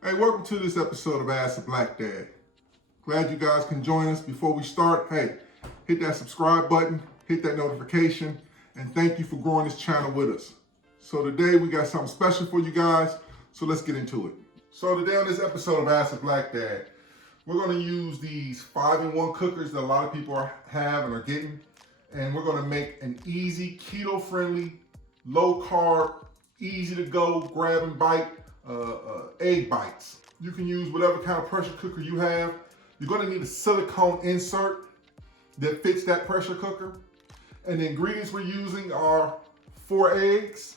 Hey, welcome to this episode of Ask a Black Dad. Glad you guys can join us. Before we start, hey, hit that subscribe button, hit that notification, and thank you for growing this channel with us. So today we got something special for you guys, so let's get into it. So today on this episode of Ask a Black Dad, we're going to use these 5-in-1 cookers that a lot of people have and are getting, and we're going to make an easy, keto-friendly, low-carb, easy-to-go, grab and bite egg bites. You can use whatever kind of pressure cooker you have. You're going to need a silicone insert that fits that pressure cooker. And the ingredients we're using are 4 eggs.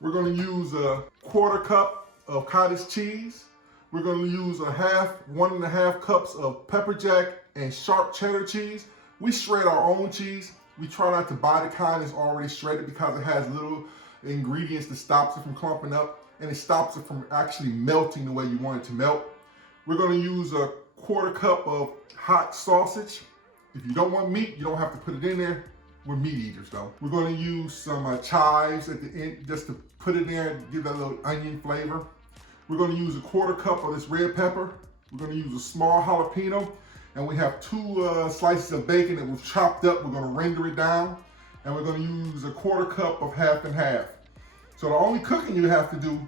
We're going to use a 1/4 cup of cottage cheese. We're going to use 1.5 cups of pepper jack and sharp cheddar cheese. We shred our own cheese. We try not to buy the kind that's already shredded because it has little ingredients that stops it from clumping up, and it stops it from actually melting the way you want it to melt. We're going to use a 1/4 cup of hot sausage. If you don't want meat, you don't have to put it in there. We're meat eaters though. We're going to use some chives at the end just to put it there and give that little onion flavor. We're going to use a 1/4 cup of this red pepper. We're going to use a small jalapeno, and we have 2 slices of bacon that we've chopped up. We're going to render it down, and we're going to use a 1/4 cup of half and half. So the only cooking you have to do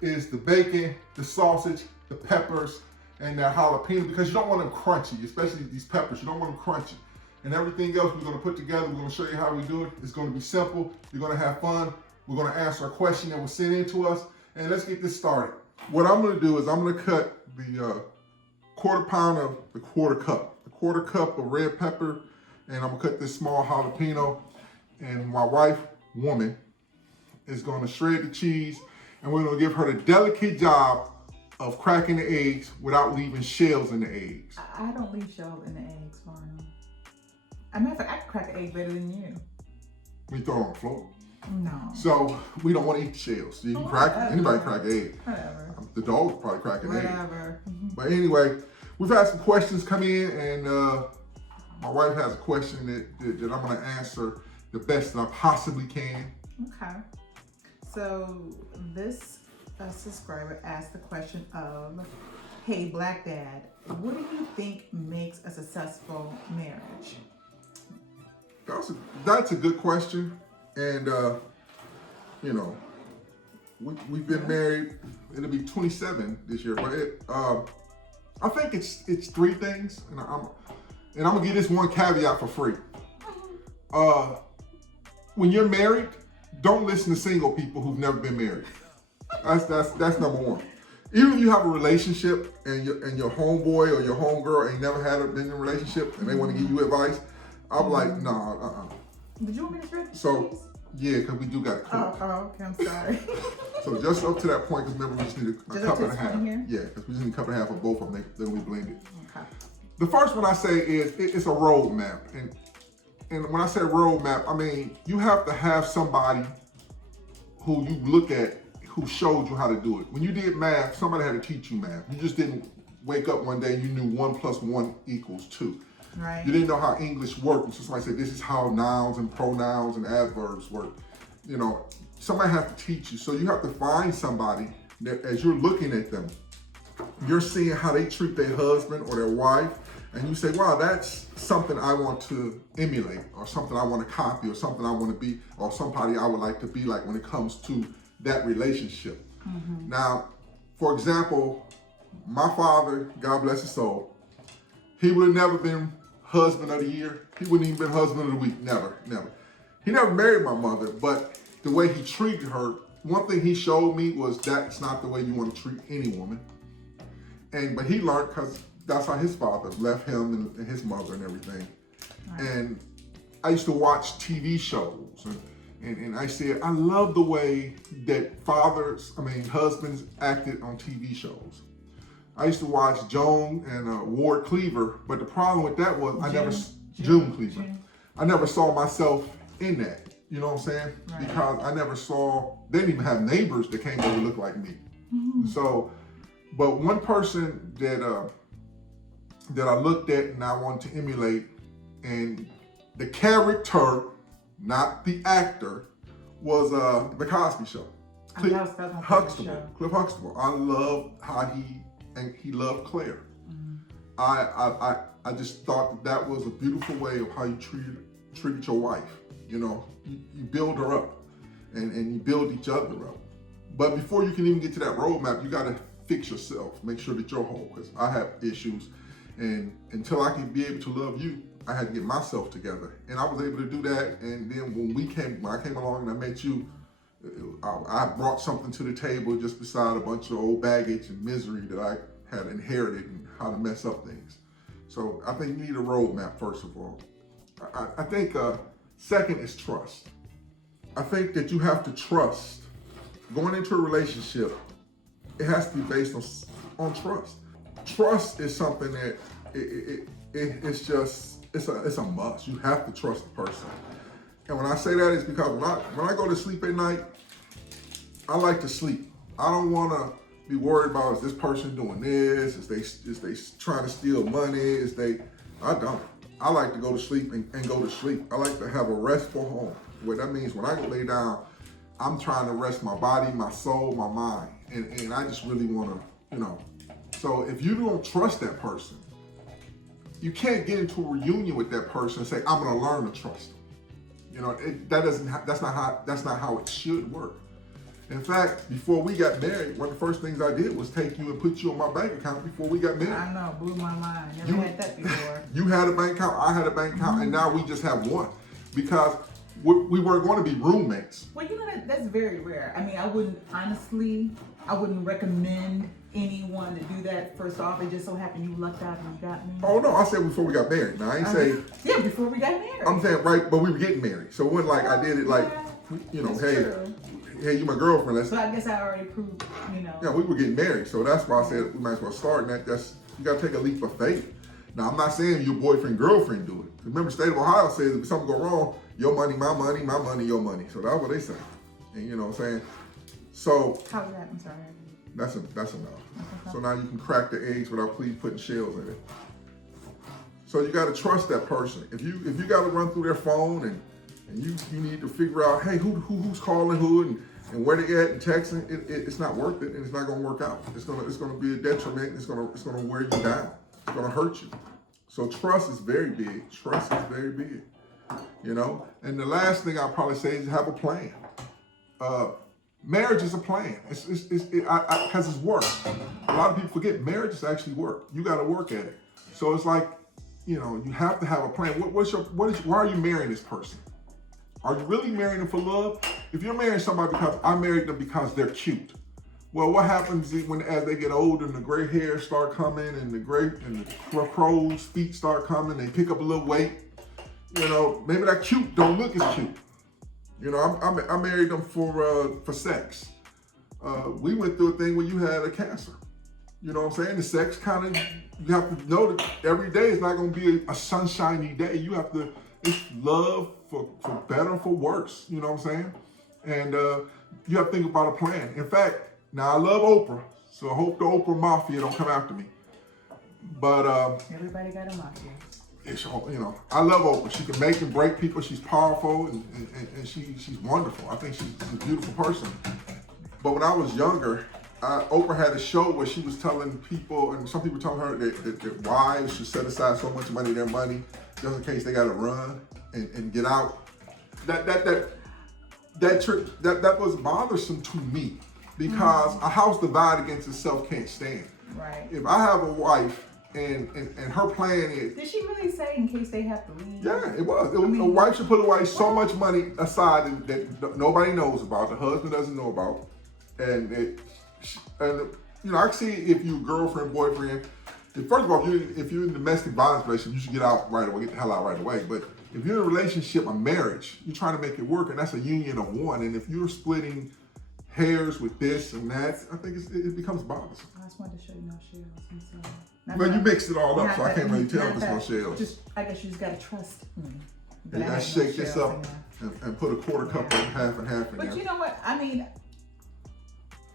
is the bacon, the sausage, the peppers, and that jalapeno, because you don't want them crunchy, especially these peppers. You don't want them crunchy. And everything else we're going to put together. We're going to show you how we do it. It's going to be simple. You're going to have fun. We're going to answer a question that was sent in to us. And let's get this started. What I'm going to do is I'm going to cut the 1/4 pound of the 1/4 cup. A 1/4 cup of red pepper. And I'm going to cut this small jalapeno. And my wife, woman, is going to shred the cheese, and we're going to give her the delicate job of cracking the eggs without leaving shells in the eggs. I don't leave shells in the eggs, Farno. As a matter of fact, I can crack an egg better than you. We throw it on the floor. No. So we don't want to eat shells. You can crack it. Anybody crack an egg. Whatever. The dog will probably crack an egg. Whatever. But anyway, we've had some questions come in, and my wife has a question that I'm going to answer the best that I possibly can. Okay. So this subscriber asked the question of, hey, Black Dad, what do you think makes a successful marriage? That's a good question. And, you know, we've been married, it'll be 27 this year, but I think it's 3 things. And I'm going to give this one caveat for free. When you're married, don't listen to single people who've never been married. That's number 1. Even if you have a relationship and your homeboy or your homegirl ain't never been in a relationship and they want to give you advice, I'm like, nah, Did you want me to shred? So, yeah, because we do got to cook. Oh, okay, I'm sorry. So just up to that point, because remember we just need a cup and a half. Here? Yeah, because we just need a cup and a half of both of them, then we blend it. Okay. The first one I say is it's a roadmap. And when I say roadmap, I mean, you have to have somebody who you look at who showed you how to do it. When you did math, somebody had to teach you math. You just didn't wake up one day and you knew 1 + 1 = 2. Right. You didn't know how English worked. So somebody said, this is how nouns and pronouns and adverbs work. You know, somebody has to teach you. So you have to find somebody that as you're looking at them, you're seeing how they treat their husband or their wife, and you say, wow, that's something I want to emulate, or something I want to copy, or something I want to be, or somebody I would like to be like when it comes to that relationship. Mm-hmm. Now, for example, my father, God bless his soul, he would have never been husband of the year. He wouldn't even been husband of the week. Never. He never married my mother, but the way he treated her, one thing he showed me was that's not the way you want to treat any woman. But he learned because that's how his father left him and his mother and everything. Right. And I used to watch TV shows, and I said, I love the way that husbands acted on TV shows. I used to watch Joan and Ward Cleaver, but the problem with that was June Cleaver. I never saw myself in that. You know what I'm saying? Right. Because I never saw, they didn't even have neighbors that came over to look like me. Mm-hmm. So, but one person that I looked at and I wanted to emulate, and the character, not the actor, was The Cosby Show. Cliff That was my favorite Huxtable. show. Cliff Huxtable. I love how he loved Claire. I just thought that was a beautiful way of how you treated your wife. You know, you build her up and you build each other up. But before you can even get to that roadmap, you got to fix yourself. Make sure that you're whole, because I have issues. And until I can be able to love you, I had to get myself together. And I was able to do that. And then when I came along and I met you, I brought something to the table just beside a bunch of old baggage and misery that I had inherited and how to mess up things. So I think you need a roadmap, first of all. I think second is trust. I think that you have to trust. Going into a relationship, it has to be based on trust. Trust is something that it's a must. You have to trust the person. And when I say that, it's because when I go to sleep at night, I like to sleep. I don't want to be worried about, is this person doing this? Is they trying to steal money? I don't. I like to go to sleep and go to sleep. I like to have a restful home. What that means, when I go lay down, I'm trying to rest my body, my soul, my mind. And I just really want to, So if you don't trust that person, you can't get into a reunion with that person and say, I'm going to learn to trust them. That's not how it should work. In fact, before we got married, one of the first things I did was take you and put you on my bank account before we got married. I know, blew my mind. Never had that before. You had a bank account, I had a bank account, and now we just have one. Because we weren't going to be roommates. Well, that's very rare. I mean, I wouldn't recommend anyone to do that. First off, it just so happened you lucked out and you got me. Oh no, I said before we got married. Now I ain't say. Yeah, before we got married. I'm saying right, but we were getting married, so it wasn't like I did it like, hey, you my girlfriend. So I guess I already proved, Yeah, we were getting married, so that's why I said we might as well start. And you got to take a leap of faith. Now I'm not saying your boyfriend, girlfriend do it. Remember, state of Ohio says if something go wrong, your money, my money, my money, your money. So that's what they say. And you know what I'm saying? So how was that? I'm sorry. That's enough. Okay. So now you can crack the eggs without putting shells in it. So you got to trust that person. If you got to run through their phone and you need to figure out, hey, who's calling who and where they at and texting, it's not worth it and it's not going to work out. It's gonna be a detriment. It's gonna wear you down. It's gonna hurt you. So trust is very big. Trust is very big. And the last thing I'll probably say is have a plan. Marriage is a plan. Because it's work. A lot of people forget marriage is actually work. You got to work at it. So it's like, you have to have a plan. Why are you marrying this person? Are you really marrying them for love? If you're marrying somebody because I married them because they're cute. Well, what happens is as they get older and the gray hair start coming and the crow's feet start coming, they pick up a little weight. Maybe that cute don't look as cute. I married them for sex. We went through a thing where you had a cancer. You know what I'm saying? The sex you have to know that every day is not going to be a sunshiny day. You have to, it's love for better, for worse. You know what I'm saying? And you have to think about a plan. In fact, now I love Oprah, so I hope the Oprah Mafia don't come after me. But everybody got a mafia. I love Oprah. She can make and break people. She's powerful and she's wonderful. I think she's a beautiful person. But when I was younger, Oprah had a show where she was telling people, and some people telling her that wives should set aside so much money, their money, just in case they got to run and get out. That was bothersome to me because a house divided against itself can't stand. Right. If I have a wife and her plan is. Did she really say in case they have to leave? Yeah, it was. A wife should put away so much money aside that nobody knows about, the husband doesn't know about, and I can see if you girlfriend, boyfriend. First of all, if you're in a domestic violence relationship, you should get out right away, get the hell out right away. But if you're in a relationship, a marriage, you're trying to make it work, and that's a union of one. And if you're splitting hairs with this and that, I think it becomes bothersome. I just wanted to show you no shells. Well, you mixed it all up, so I can't really tell if it's no shells. I guess you just gotta trust me. You gotta shake this up and put a quarter cup of half and half in there. But you know what? I mean,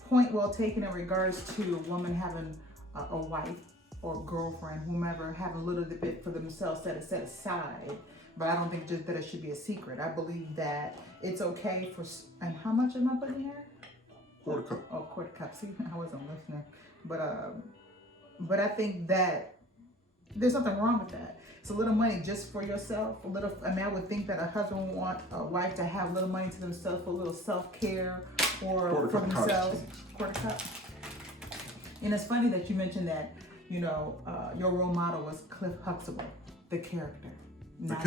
point well taken in regards to a woman having a wife or girlfriend, whomever, having a little bit for themselves set aside. But I don't think just that it should be a secret. I believe that it's okay for, and how much am I putting here? Quarter cup. Oh, quarter cup. See, I wasn't listening. But I think that there's nothing wrong with that. It's a little money just for yourself. I would think that a husband would want a wife to have a little money to themselves for a little self-care or Quarter for cup themselves. cottage. Quarter cup. And it's funny that you mentioned that, your role model was Cliff Huxtable, the character. Not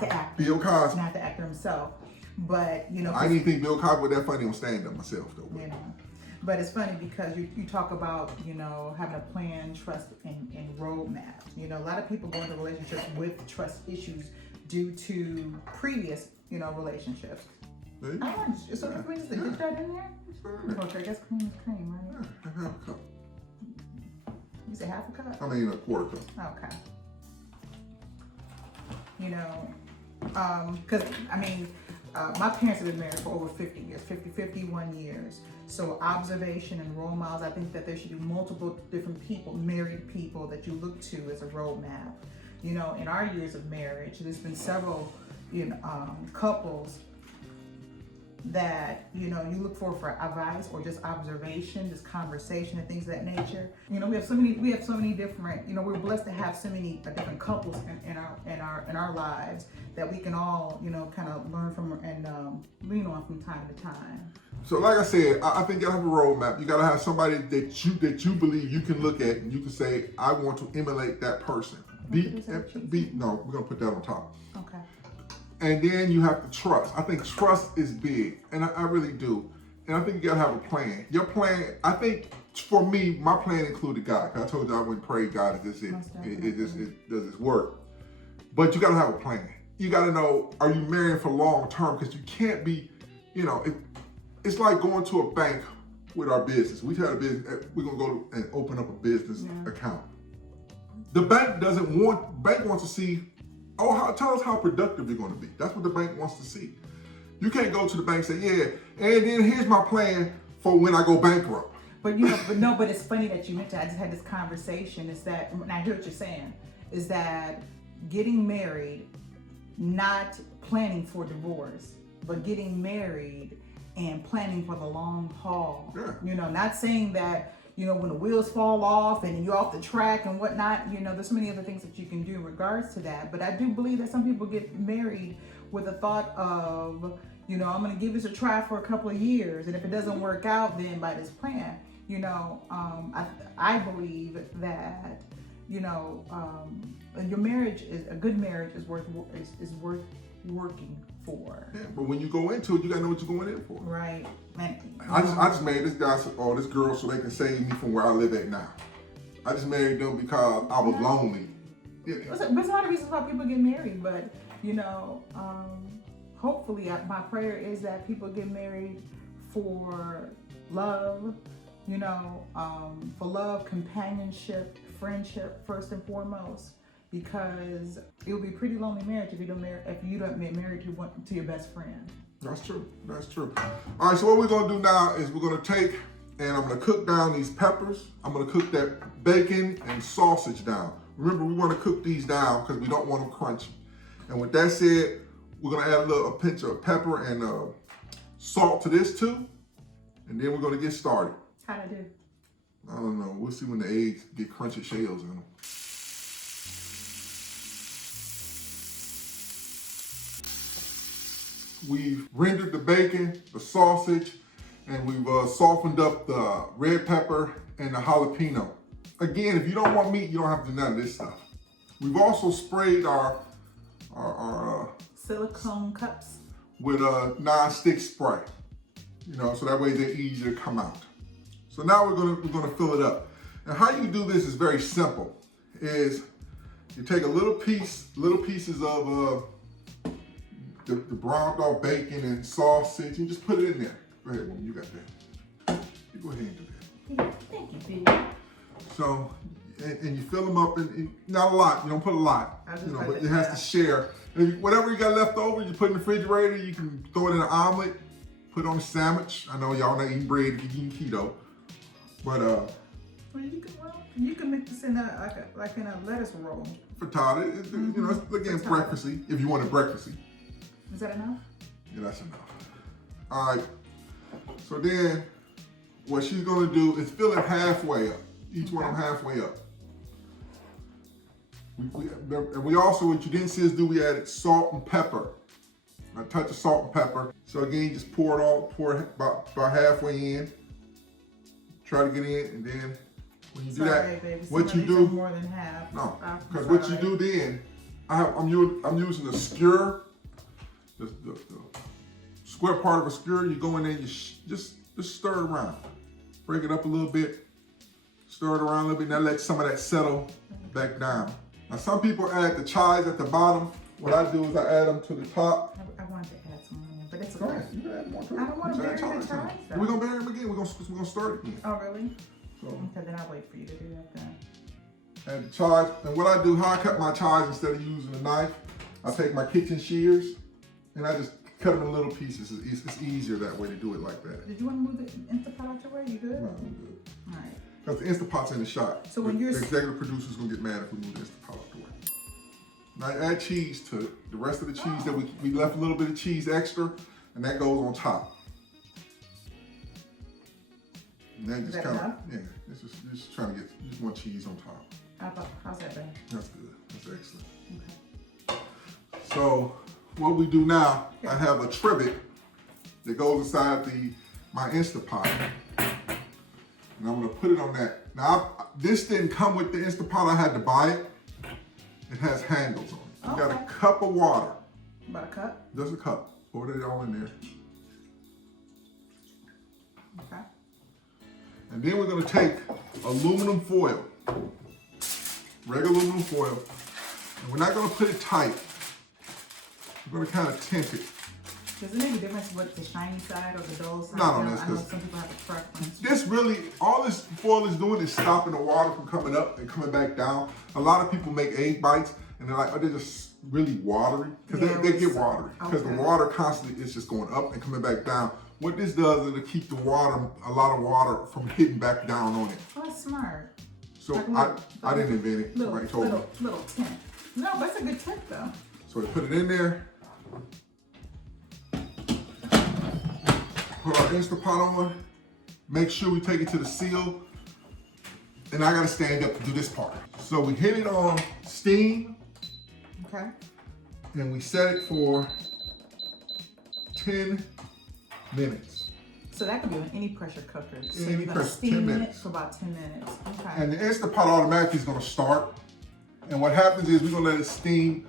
the actor. Bill Cosby. Not the actor himself. But, I didn't think Bill Cosby was that funny on stand-up myself, though. But it's funny because you talk about, having a plan, trust, and roadmap. A lot of people go into relationships with trust issues due to previous, relationships. Hey? I want so can we just dip that in there? Okay, I guess cream is cream, right? Yeah, half a cup. You said half a cup? I mean a quarter cup. Okay. Because my parents have been married for over 50 years, 51 years. So observation and role models, I think that there should be multiple different people, married people that you look to as a roadmap. In our years of marriage, there's been several, couples that, you look for advice or just observation, just conversation and things of that nature. We have so many different, we're blessed to have so many different couples in our lives that we can all, kind of learn from and lean on from time to time. So like I said, I think you gotta have a roadmap. You gotta have somebody that you believe you can look at and you can say, I want to emulate that person. No, we're gonna put that on top. Okay. And then you have to trust. I think trust is big, and I really do. And I think you gotta have a plan. Your plan, I think for me, my plan included God. I told you I wouldn't pray God, it does its work. But you gotta have a plan. You gotta know, are you marrying for long term? Because you can't be, it's like going to a bank with our business. We've had a business, we're gonna go and open up a business account. The bank wants to see, tell us how productive you're gonna be. That's what the bank wants to see. You can't go to the bank and say, yeah, and then here's my plan for when I go bankrupt. But it's funny that you mentioned, I just had this conversation, is that, and I hear what you're saying, is that getting married, not planning for divorce, but getting married and planning for the long haul. Yeah. Not saying that, when the wheels fall off and you're off the track and whatnot, there's so many other things that you can do in regards to that. But I do believe that some people get married with the thought of, I'm going to give this a try for a couple of years. And if it doesn't work out, then by this plan, I believe that, your marriage a good marriage is worth working for. Yeah, but when you go into it, you gotta know what you're going in for. Right. I just married this guy or this girl so they can save me from where I live at now. I just married them because I was lonely. Yeah. There's a lot of reasons why people get married, but hopefully my prayer is that people get married for love, for love, companionship, friendship first and foremost. Because it would be a pretty lonely marriage if you don't get married to your best friend. That's true. All right, so what we're gonna do now is we're gonna take and I'm gonna cook down these peppers. I'm gonna cook that bacon and sausage down. Remember, we wanna cook these down because we don't want them crunchy. And with that said, we're gonna add a pinch of pepper and salt to this too. And then we're gonna get started. How'd I do? I don't know, we'll see when the eggs get crunchy shells in them. We've rendered the bacon, the sausage, and we've softened up the red pepper and the jalapeno. Again, if you don't want meat, you don't have to do none of this stuff. We've also sprayed our silicone cups with a non-stick spray, so that way they're easier to come out. So now we're gonna fill it up. And how you do this is very simple. Is you take little pieces of the browned off bacon and sausage and just put it in there. Go ahead, Mom, you got that. You go ahead and do that. Thank you, baby. So, and you fill them up, and not a lot. You don't put a lot, but it has to share. And whatever you got left over, you put in the refrigerator. You can throw it in an omelet, put it on a sandwich. I know y'all not eating bread if you're eating keto, but you can make this in like in a lettuce roll. Frittata, it's again breakfasty if you want it breakfasty. Is that enough? Yeah, that's enough. All right. So then what she's gonna do is fill it halfway up. Each one of them halfway up. We also, what you didn't see us do, we added salt and pepper. A touch of salt and pepper. So again, just pour it about halfway in. Try to get in, and then when you do that, baby. what you do? More than half. No, because what you do then, I'm using a skewer, the square part of a skewer. You go in there, you just stir it around, break it up a little bit, stir it around a little bit, and that lets some of that settle back down. Now some people add the chives at the bottom. What I do is I add them to the top. I wanted to add some more, but it's Go okay. ahead, you can add more to it. I don't want to bury the chives. We're gonna bury them again. We're gonna start it again. Oh really? So, Okay, then I'll wait for you to do that then. add the chives, and what I do, how I cut my chives instead of using a knife, I take my kitchen shears and I just cut them in little pieces. It's easier that way to do it like that. Did you want to move the Instapot out your way? You good? No, I'm good. All right. Because the Instapot's in the shot. So when you're the executive producer's gonna get mad if we move the Instapot out the way. Now I add cheese to it. The rest of the cheese that we left a little bit of cheese extra, and that goes on top. And then just kind of, yeah, it's just trying to get just more cheese on top. How's that been? That's good. That's excellent. Okay. So what we do now, I have a trivet that goes inside my Instapot. And I'm gonna put it on that. Now, this didn't come with the Instapot, I had to buy it. It has handles on it. You got a cup of water. About a cup? Just a cup. Pour it all in there. Okay. And then we're gonna take aluminum foil, regular aluminum foil, and we're not gonna put it tight. We're gonna kind of tint it. Does it make a difference what the shiny side or the dull side? Not on this, I know some people have a preference. This really, all this foil is doing is stopping the water from coming up and coming back down. A lot of people make egg bites and they're like, oh, they're just really watery. Because they get watery. Because the water constantly is just going up and coming back down. What this does is it'll keep the water, a lot of water from hitting back down on it. Oh, that's smart. So I didn't invent it. Somebody told me. Little tint. No, that's a good tint though. So we put it in there. Put our Instapot on. Make sure we take it to the seal. And I gotta stand up to do this part. So we hit it on steam. Okay. And we set it for 10 minutes. So that could be on any pressure cooker. So Any you're gonna pressure, steam 10 it minutes. for about 10 minutes. Okay. And the Instapot automatically is gonna start. And what happens is we're gonna let it steam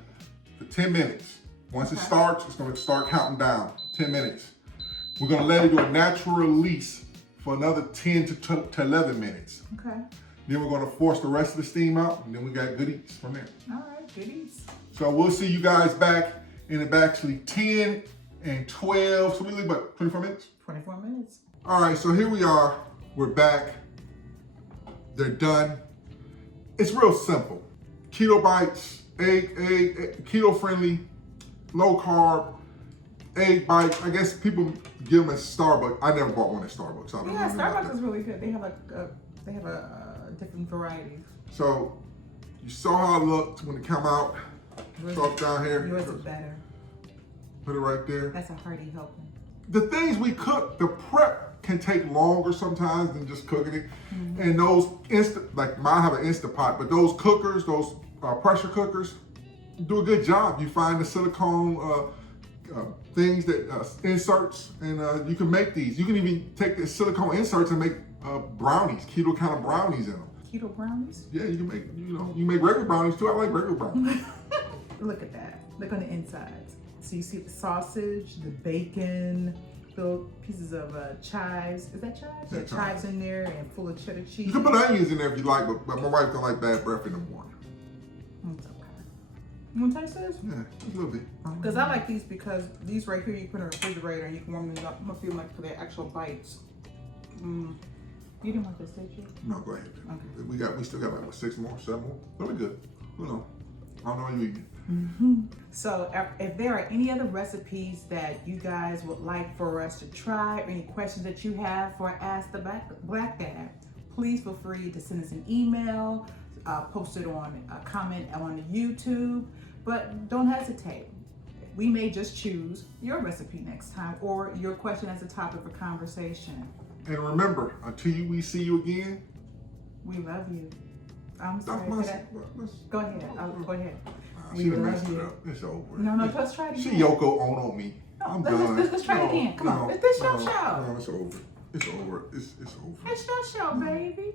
for 10 minutes. Once it starts, it's gonna start counting down, 10 minutes. We're gonna let it do a natural release for another 10 to 11 minutes. Okay. Then we're gonna force the rest of the steam out, and then we got good eats from there. All right, goodies. So we'll see you guys back in about actually 10 and 12, so we leave about 24 minutes? 24 minutes. All right, so here we are, we're back. They're done. It's real simple. Keto bites, keto friendly, low carb, egg bites. I guess people give them at Starbucks. I never bought one at Starbucks. I don't Yeah, know Starbucks is really good. They have different varieties. So you saw how it looked when it came out. Talk down here. Yours is better. Put it right there. That's a hearty helping. The things we cook, the prep can take longer sometimes than just cooking it. And those like mine have an Instapot, but those cookers, those pressure cookers, do a good job. You find the silicone things that inserts, and you can make these. You can even take the silicone inserts and make brownies, keto kind of brownies in them. Keto brownies? Yeah, you can make, you make regular brownies too. I like regular brownies. Look at that. Look on the insides. So you see the sausage, the bacon, little pieces of chives. Is that chives? Yeah, chives in there and full of cheddar cheese. You can put onions in there if you like, but my wife don't like bad breath in the morning. It's okay. You want to taste this? Yeah, just a little bit. Because I like these because these right here you put in the refrigerator and you can warm them up. I'm gonna feel like for their actual bites. You didn't want this, did you? No, go ahead. Okay. We still got like 6 more, 7 more. Really good. Who knows? I don't know what you eating. So if there are any other recipes that you guys would like for us to try, or any questions that you have for Ask the Black Dad, please feel free to send us an email, post it on a comment on YouTube, but don't hesitate. We may just choose your recipe next time or your question as a topic for conversation. And remember, until we see you again, we love you. I'm sorry my- for that. Go ahead. Go ahead. She We done love messed it you. up. It's over. No, let's try it again. She Yoko on me. No, I'm let's- done. let's try it again. Come on. This your show. No, it's over. It's over. It's over. It's your show, baby.